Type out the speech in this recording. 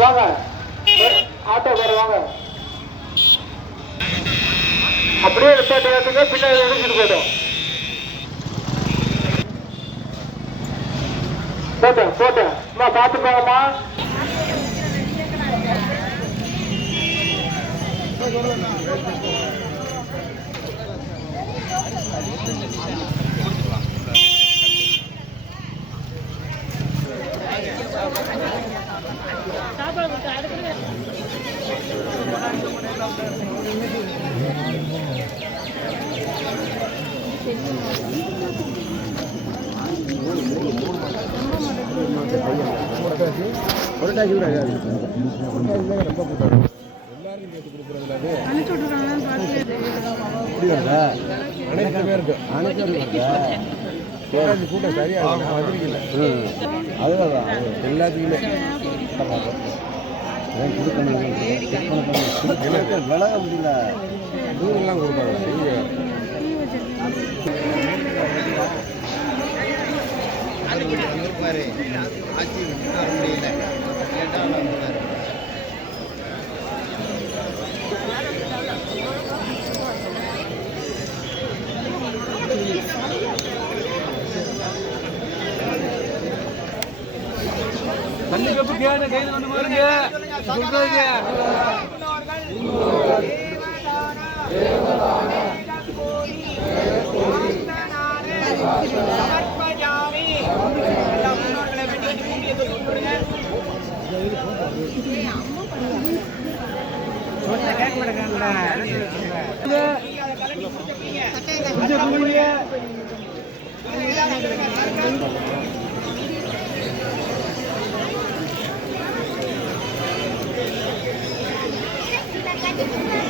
வாங்க ஆட்டோ பேர் வாங்க. அப்படியே ரிப்பேட் ஏற்றுங்க, பின்னாடி எடுத்துட்டு போயிடும். போட்டேன் போட்டேன். அம்மா பார்த்து போங்கம்மா. ரொம்ப கூட்டம் எல்லாரும் கேட்டு கொடுக்குறதுல அனைத்து பேருக்கு கூட்டம் சரியாக வந்திருக்கல. அதுதான் எல்லாத்துக்குமே விலக முடியல. தூரெல்லாம் கொடுப்பாங்க. ஆட்சி முடியல. கண்டிப்பா கேன கைது வந்து பாருங்க. சொல்றீங்க Thank you.